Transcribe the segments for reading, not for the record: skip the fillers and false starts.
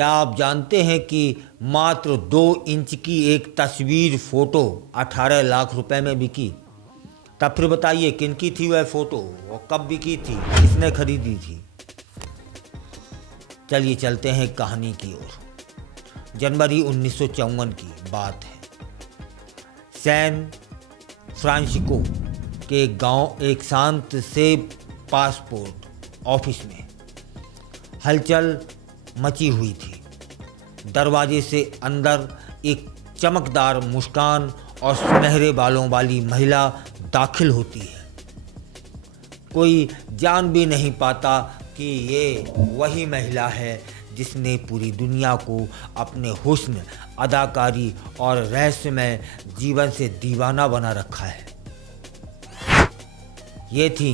क्या आप जानते हैं कि मात्र 2 इंच की एक तस्वीर फोटो 18 लाख रुपए में बिकी। तब फिर बताइए किनकी थी वह फोटो और कब बिकी थी, किसने खरीदी थी। चलिए चलते हैं कहानी की ओर। जनवरी 1954 की बात है। सैन फ्रांसिस्को के गांव एक शांत से पासपोर्ट ऑफिस में हलचल मची हुई थी। दरवाजे से अंदर एक चमकदार मुस्कान और सुनहरे बालों वाली महिला दाखिल होती है। कोई जान भी नहीं पाता कि ये वही महिला है जिसने पूरी दुनिया को अपने हुस्न, अदाकारी और रहस्यमय जीवन से दीवाना बना रखा है। ये थी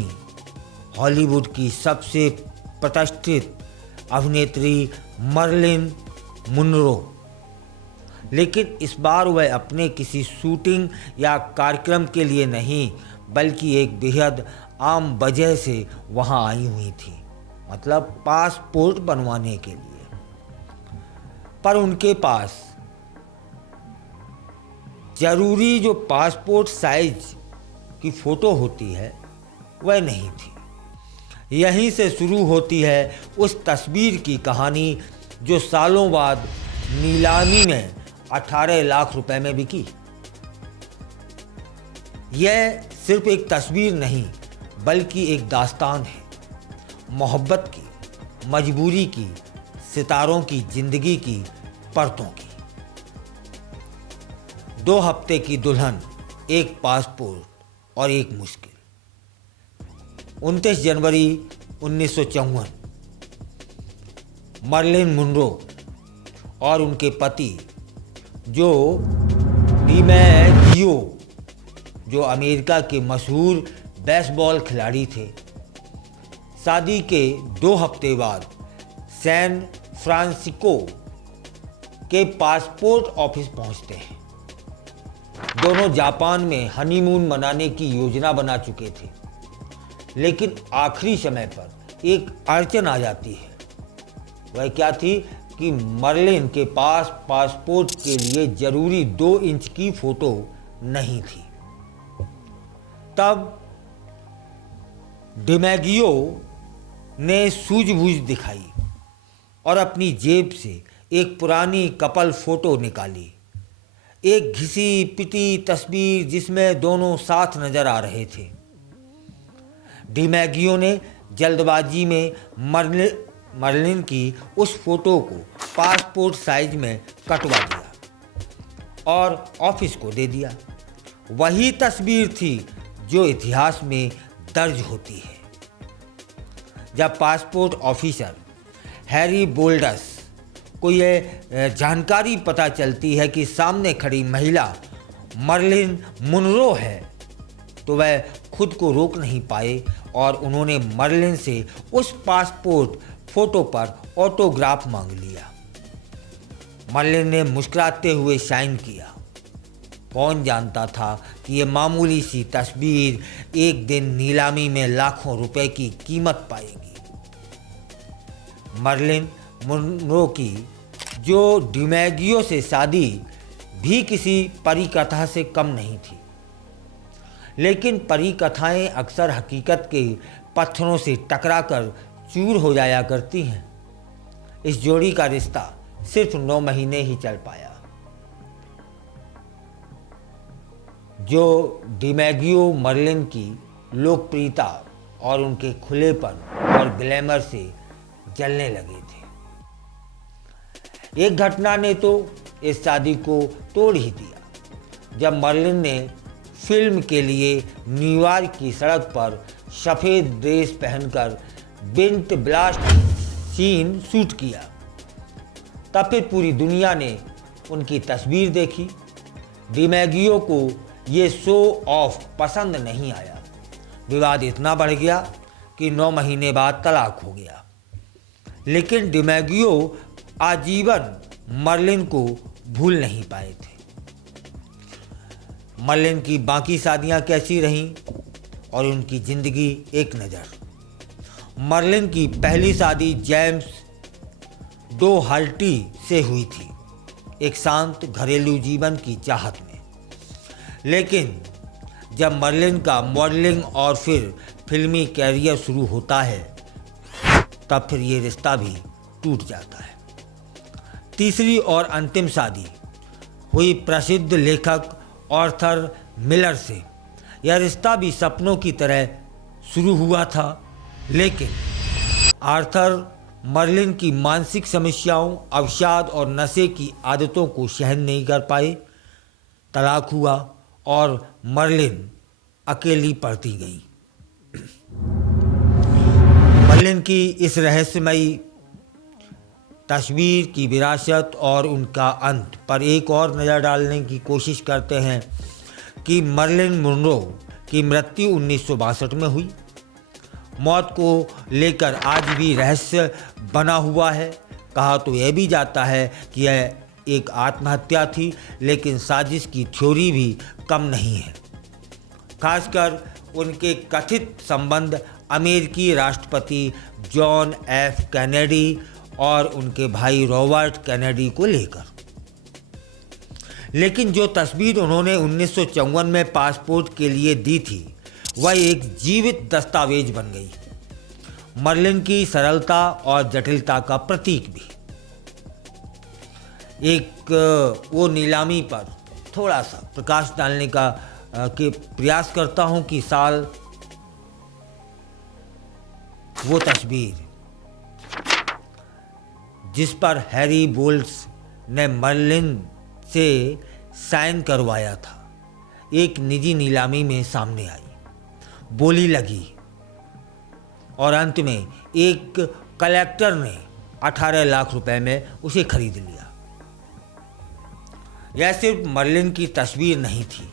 हॉलीवुड की सबसे प्रतिष्ठित अभिनेत्री मर्लिन मुनरो। लेकिन इस बार वह अपने किसी शूटिंग या कार्यक्रम के लिए नहीं, बल्कि एक बेहद आम वजह से वहां आई हुई थी, मतलब पासपोर्ट बनवाने के लिए। पर उनके पास जरूरी जो पासपोर्ट साइज की फोटो होती है वह नहीं थी। यहीं से शुरू होती है उस तस्वीर की कहानी जो सालों बाद नीलामी में 18 लाख रुपए में बिकी। यह सिर्फ एक तस्वीर नहीं, बल्कि एक दास्तान है, मोहब्बत की, मजबूरी की, सितारों की जिंदगी की परतों की। 2 हफ्ते की दुल्हन, एक पासपोर्ट और एक मुश्किल। 29 जनवरी 1954 मर्लिन मुनरो और उनके पति जो डिमैगियो, जो अमेरिका के मशहूर बेसबॉल खिलाड़ी थे, शादी के 2 हफ्ते बाद सैन फ्रांसिस्को के पासपोर्ट ऑफिस पहुंचते हैं। दोनों जापान में हनीमून मनाने की योजना बना चुके थे, लेकिन आखिरी समय पर एक अड़चन आ जाती है। वह क्या थी कि मर्लिन के पास पासपोर्ट के लिए जरूरी 2 इंच की फोटो नहीं थी। तब डिमैगियो ने सूझबूझ दिखाई और अपनी जेब से एक पुरानी कपल फोटो निकाली। एक घिसी पिटी तस्वीर जिसमें दोनों साथ नजर आ रहे थे। डिमैगियो ने जल्दबाजी में मर्लिन की उस फोटो को पासपोर्ट साइज में कटवा दिया और ऑफिस को दे दिया। वही तस्वीर थी जो इतिहास में दर्ज होती है। जब पासपोर्ट ऑफिसर हैरी बोल्डस को यह जानकारी पता चलती है कि सामने खड़ी महिला मर्लिन मुनरो है, तो वह खुद को रोक नहीं पाए और उन्होंने मर्लिन से उस पासपोर्ट फोटो पर ऑटोग्राफ मांग लिया। मर्लिन ने मुस्कुराते हुए साइन किया। कौन जानता था कि ये मामूली सी तस्वीर एक दिन नीलामी में लाखों रुपए की कीमत पाएगी। मर्लिन मुनरो की जो डिमैगियो से शादी भी किसी परी कथा से कम नहीं थी, लेकिन परी कथाएं अक्सर हकीकत के पत्थरों से टकराकर चूर हो जाया करती हैं। इस जोड़ी का रिश्ता सिर्फ 9 महीने ही चल पाया। जो डिमैगियो मर्लिन की लोकप्रियता और उनके खुलेपन और ग्लैमर से जलने लगे थे। एक घटना ने तो इस शादी को तोड़ ही दिया। जब मर्लिन ने फिल्म के लिए न्यूयॉर्क की सड़क पर सफ़ेद ड्रेस पहनकर विंड ब्लास्ट सीन शूट किया, तब फिर पूरी दुनिया ने उनकी तस्वीर देखी। डिमैगियो को ये शो ऑफ पसंद नहीं आया। विवाद इतना बढ़ गया कि 9 महीने बाद तलाक हो गया। लेकिन डिमैगियो आजीवन मर्लिन को भूल नहीं पाए थे। मर्लिन की बाकी शादियां कैसी रहीं और उनकी ज़िंदगी एक नज़र। मर्लिन की पहली शादी जेम्स डोहर्टी से हुई थी, एक शांत घरेलू जीवन की चाहत में। लेकिन जब मर्लिन का मॉडलिंग और फिर फिल्मी कैरियर शुरू होता है, तब फिर ये रिश्ता भी टूट जाता है। तीसरी और अंतिम शादी हुई प्रसिद्ध लेखक आर्थर मिलर से। यह रिश्ता भी सपनों की तरह शुरू हुआ था, लेकिन आर्थर मर्लिन की मानसिक समस्याओं, अवसाद और नशे की आदतों को सहन नहीं कर पाए। तलाक हुआ और मर्लिन अकेली पड़ती गई। मर्लिन की इस रहस्यमयी तस्वीर की विरासत और उनका अंत पर एक और नज़र डालने की कोशिश करते हैं कि मर्लिन मुनरो की मृत्यु 1962 में हुई। मौत को लेकर आज भी रहस्य बना हुआ है। कहा तो यह भी जाता है कि यह एक आत्महत्या थी, लेकिन साजिश की थ्योरी भी कम नहीं है। खासकर उनके कथित संबंध अमेरिकी राष्ट्रपति जॉन एफ कैनेडी और उनके भाई रॉबर्ट कैनेडी को लेकर। लेकिन जो तस्वीर उन्होंने 1954 में पासपोर्ट के लिए दी थी, वह एक जीवित दस्तावेज बन गई, मर्लिन की सरलता और जटिलता का प्रतीक भी। एक वो नीलामी पर थोड़ा सा प्रकाश डालने का के प्रयास करता हूं कि साल वो तस्वीर जिस पर हैरी बोल्स ने मर्लिन से साइन करवाया था, एक निजी नीलामी में सामने आई, बोली लगी और अंत में एक कलेक्टर ने 18 लाख रुपए में उसे खरीद लिया। यह सिर्फ मर्लिन की तस्वीर नहीं थी,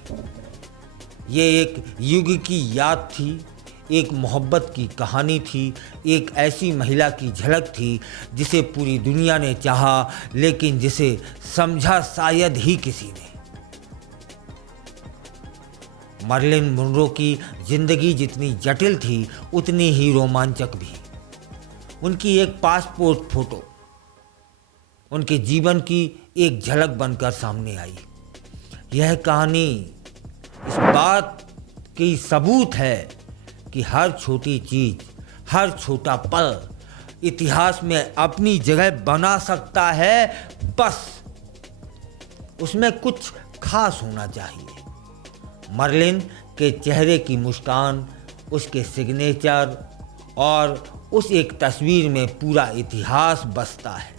ये एक युग की याद थी, एक मोहब्बत की कहानी थी, एक ऐसी महिला की झलक थी जिसे पूरी दुनिया ने चाहा, लेकिन जिसे समझा शायद ही किसी ने। मर्लिन मुनरो की जिंदगी जितनी जटिल थी, उतनी ही रोमांचक भी। उनकी एक पासपोर्ट फोटो उनके जीवन की एक झलक बनकर सामने आई। यह कहानी इस बात की सबूत है कि हर छोटी चीज, हर छोटा पल इतिहास में अपनी जगह बना सकता है, बस उसमें कुछ खास होना चाहिए। मर्लिन के चेहरे की मुस्कान, उसके सिग्नेचर और उस एक तस्वीर में पूरा इतिहास बसता है।